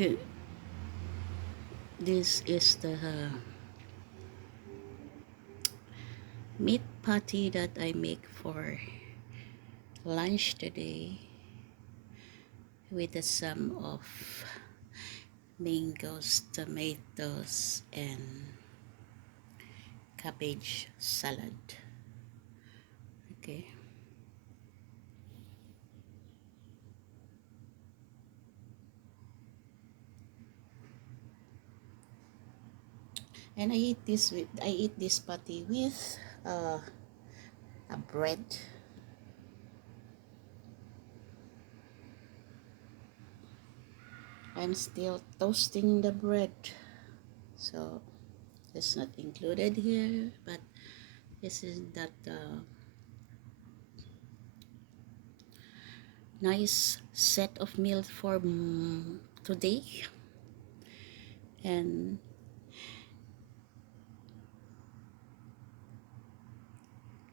Okay, this is the meat patty that I make for lunch today with the sum of mangoes, tomatoes, and cabbage salad. Okay, and I eat this patty with uh, a bread. I'm still toasting the bread, so it's not included here, but this is that nice set of meal for today, and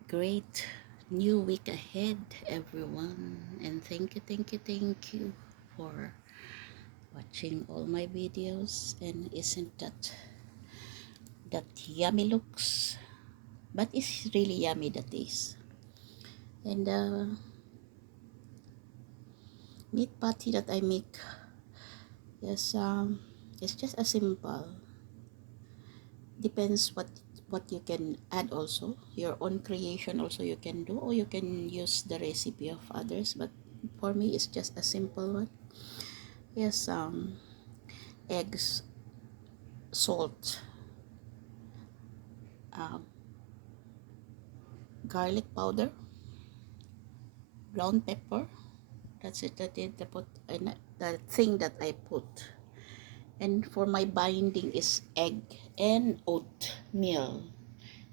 great new week ahead, everyone. And thank you for watching all my videos. And isn't that yummy looks, but it's really yummy the taste. And meat patty that I make, yes, it's just a simple, depends what you can add, also your own creation also you can do, or you can use the recipe of others, but for me it's just a simple one. Yes, eggs, salt, um, garlic powder, brown pepper. That's it. That is the thing that I put. And for my binding is egg and oatmeal.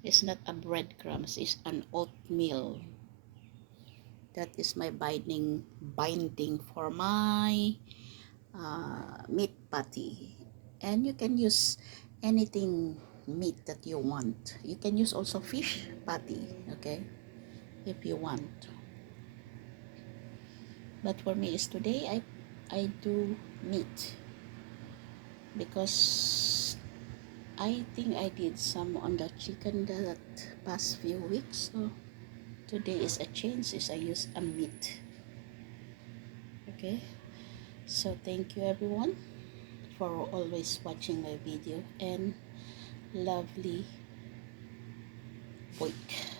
It's not a breadcrumbs, it's an oatmeal. That is my binding for my meat patty. And you can use anything meat that you want. You can use also fish patty, okay, if you want. But for me is today I do meat because I think I did some on the chicken that past few weeks. So today is a change, is I use a meat. Okay, so thank you everyone for always watching my video, and lovely week.